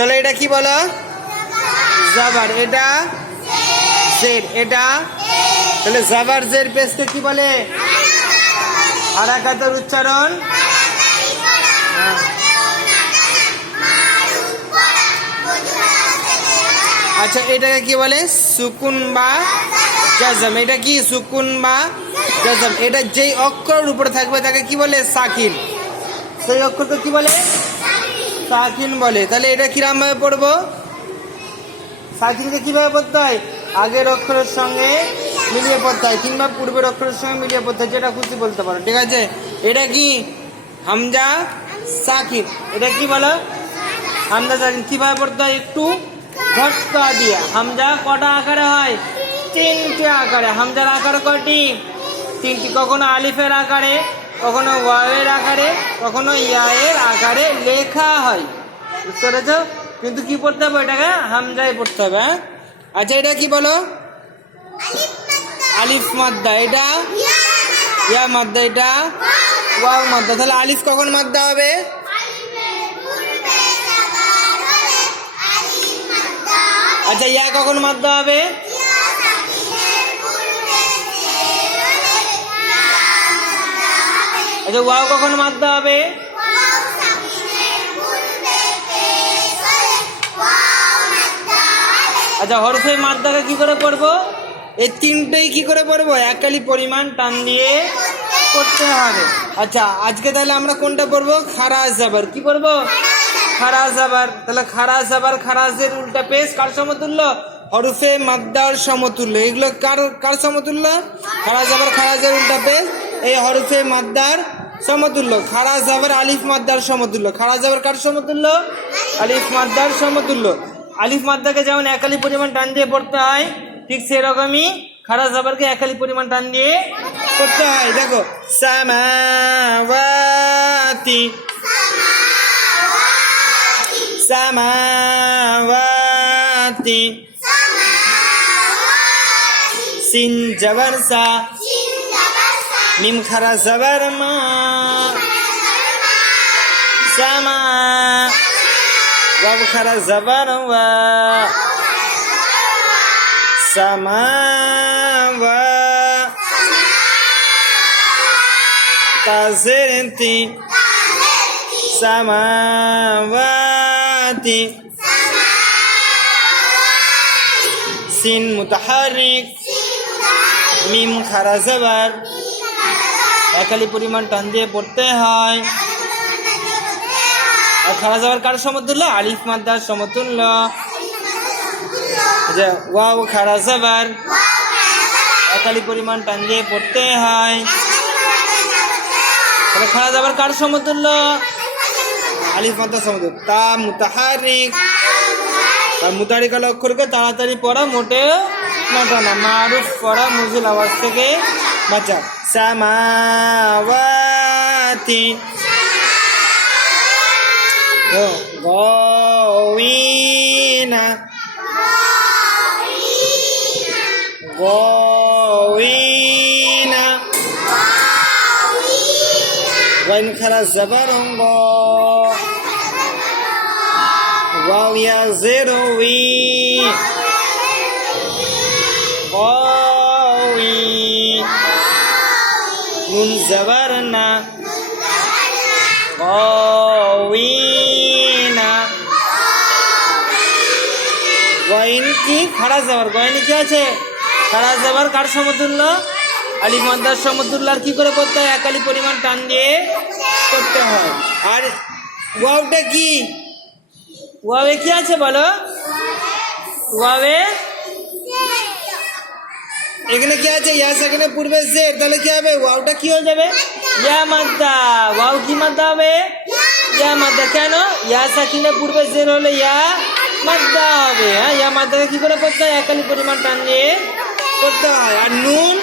চলো এটা কি বলো? জাবার। এটা জের। এটা তাহলে জাবার জের পেশকে কি বলে? হারাকাতের উচ্চারণ। আচ্ছা এটাকে কি বলে? সুকুন বা জাজম। এটা কি সুকুন বা জাজম? এটা যেই অক্ষরের উপরে থাকবে তাকে কি বলে? সাকিন। সেই অক্ষরকে কি বলে? সাকিন বলে। তাহলে এটা কিরম ভাবে পড়বো? সাকিনকে কিভাবে পড়তে হয়? আগের অক্ষরের সঙ্গে মিলিয়ে পড়তে হয়, কিংবা পূর্বের অক্ষরের সঙ্গে মিলিয়ে পড়তে হয়, যেটা খুশি বলতে পারো। ঠিক আছে? এটা কি হামজা সাকিন। এটা কি বলো? হামজা সাকিন। কিভাবে পড়তে হয়? একটু ঝটকা দিয়ে। হামজা কটা আকারে হয়? তিনটে আকারে। হামজার আকার কয়টি? তিনটি। কখনো আলিফের আকারে, কখনো ওয়াওয়ের আকারে, কখনো ইয়ায়ের আকারে লেখা হয়। বুঝতে পেরেছ? কিন্তু কি পড়তে হবে? এটাকে হামজায় পড়তে হবে। হ্যাঁ, আচ্ছা এটা কি বলো? আলিফ মাদ্দা। এটা ইয়া মাদ্দা। এটা ওয়াও মাদ্দা। তাহলে আলিফ কখন মাদ্দা হবে? আচ্ছা ইয়া কখন মাদ্দা হবে? আচ্ছা ওয়াও কখন মাদ্দা হবে? আচ্ছা হরফে মাদ্দাকে কি করে পড়বো? এই তিনটেই কি করে পড়বো? একালি পরিমাণ টান দিয়ে পড়তে হবে। আচ্ছা আজকে তাহলে আমরা কোনটা পড়বো? খারাজ জাবার। কি পড়বো? খারাজ জাবার। তাহলে খারাজ জাবার, খারাজের উল্টা পেশ কার সমতুল্য? হরফে মাদ্দার সমতুল্য। এগুলো কার সমতুল্য? খারাজ জাবার খারাজের উল্টা পেশ এই হরফে মাদ্দার সমতুল্য। খারাজ জাবার আলিফ মাদ্দার সমতুল্য। খারাজ জাবার কার সমতুল্য? আলিফ মাদ্দার সমতুল্য। আলিফ মাদ্দাকে যেমন একালি পরিমাণ টান দিয়ে পড়তে হয়, ঠিক সেরকমই খারাজ জাবারকে একালি পরিমাণ টান দিয়ে পড়তে হয়। দেখো সামাওয়াতি, সামাওয়াতি। সিন জাবার সা, মিম খারাজ জাবার মা, সামা। ওয়াও খারাজ জাবার ওয়া, সামাওয়া। তাজেরতি, সামাওয়াতি। সিন মুতাহারিক, মিম খারাজ জাবার একালি পরিমাণ টান দিয়ে পড়তে হয়। আর খারাজ জাবার কার সমতুল্য? আলিফ মাদ্দার সমতুল্য। ওয়াও খারাজ জাবার একালি পরিমাণ টান দিয়ে পড়তে হয়। তাহলে খারাজ জাবার কার সমতুল্য? আলিফ মাদ্দার সমতুল্য। তা মুতাহারিক। আর মুতাহারিক আল অক্ষরকে তাড়াতাড়ি পড়া মোটেও মাথা না, মারুফ পড়া মুজিল আওয়াজ থেকে বাঁচা। সামাওয়াতি। গওয়িনা, গওয়িনা। ওয়াইন খারাজ জাবার গ, ওয়াও ইয়া জের উই, গওয়ি। নুন জাবার না, গওয়িনা। গয়ন কি? খারাজ জাবার। গয়নে কি আছে? খারাজ জাবার কার সমতুল্য? আলিফ মাদ্দার সমতুল্য। আর কি করে করতে হয়? একালি পরিমাণ টান দিয়ে করতে হয়। আর ওয়াওটা কি? ওয়াওয়ে কি আছে বলো? ওয়াওয়ে এখানে কি আছে? ইয়া সাকিনে পূর্বে জের। তাহলে কি হবে? ওয়াওটা কি হয়ে যাবে? ইয়া মাদ্দা। ওয়াও কি মাদ্দা হবে? ইয়া মাদ্দা। কেন? ইয়া সাকিনে পূর্বে জের হলে ইয়া মাদ্দা হবে। হ্যাঁ, ইয়া মাদ্দাকে কি করে করতে হয়? একালি পরিমাণ টান দিয়ে করতে হয়। আর নুন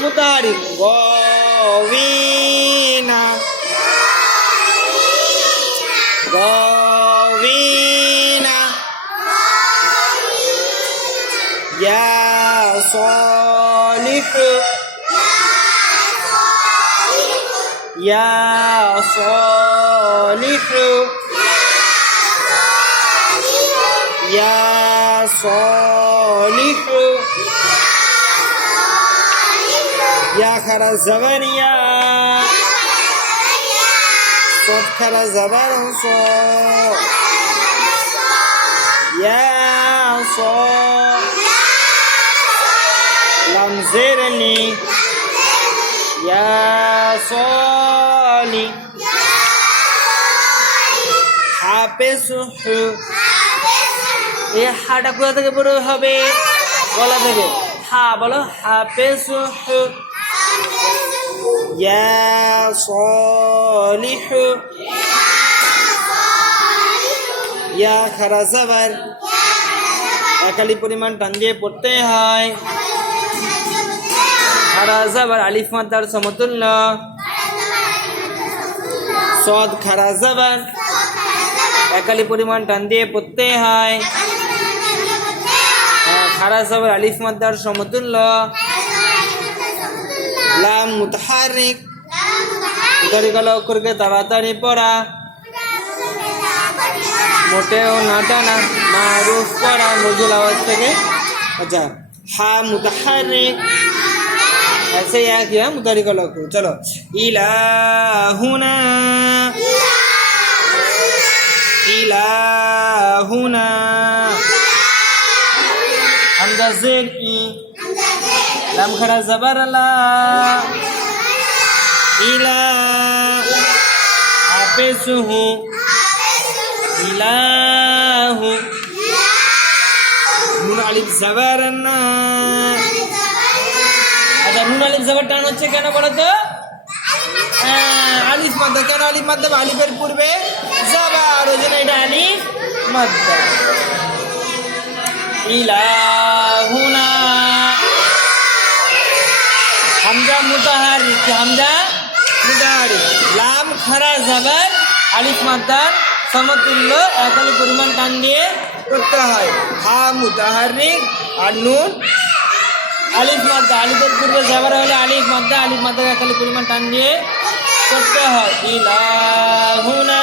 মুতাহারিক। গওয়িনা, গওয়িনা। ইয়া সালিহ, ইয়া সালিহ। ইয়া সলিহু ইয়া খারা জবর ইয়া صاد খারা জবর স ইয়া স লাম জের নি ইয়া সলি হাফেজহু এই হাটা কোথা থেকে বের হবে গলা থেকে হা বলো হাফেজহু ইয়া সলিহু ইয়া খারা জবর একালি পরিমাণ টান দিয়ে পড়তে হয় খারা জবর আলিফ মাদ্দার সমতুল্য সদ খারা জবর একালি পরিমাণ টান দিয়ে পড়তে হয় খারা জবর আলিফ মাদ্দার সমতুল্য লাম মুতাহারিক মুতাহারিক অক্ষরকে তাড়াতাড়ি পড়া মোটেও না টানা মারুফ পড়া মজুল আওয়াজ থেকে আচ্ছা হা মুতাহারিক ऐसे यहाँ किया मुतारिक को चलो इलाहुना इलाहुना हमजा ज़ेर ई लाम खड़ा ज़बर ला इला हाफिज़हु इलाहु नून अलिफ ज़बर ना আচ্ছা নুন আলিফ জবর টান হচ্ছে কেন বলো তো আলিফ মাদ্দা কেন আলিফ মাদ্দা আলিফের পূর্বে জবর ওই জন্য এটা আলিফ মাদ্দা ইলাহুনা হামজা মুতাহারিক হামজা মুতাহারিক লাম খারা জবর আলিফ মাদ্দার সমতুল্য একালি পরিমাণ টান দিয়ে করতে হয় হা মুতাহারিক আর নুন আলিফ মাদ্দা আলিফের পূর্বে জবর হলে আলিফ মাদ্দা একালি পরিমাণ টান দিয়ে করতে হয় ইলাহুনা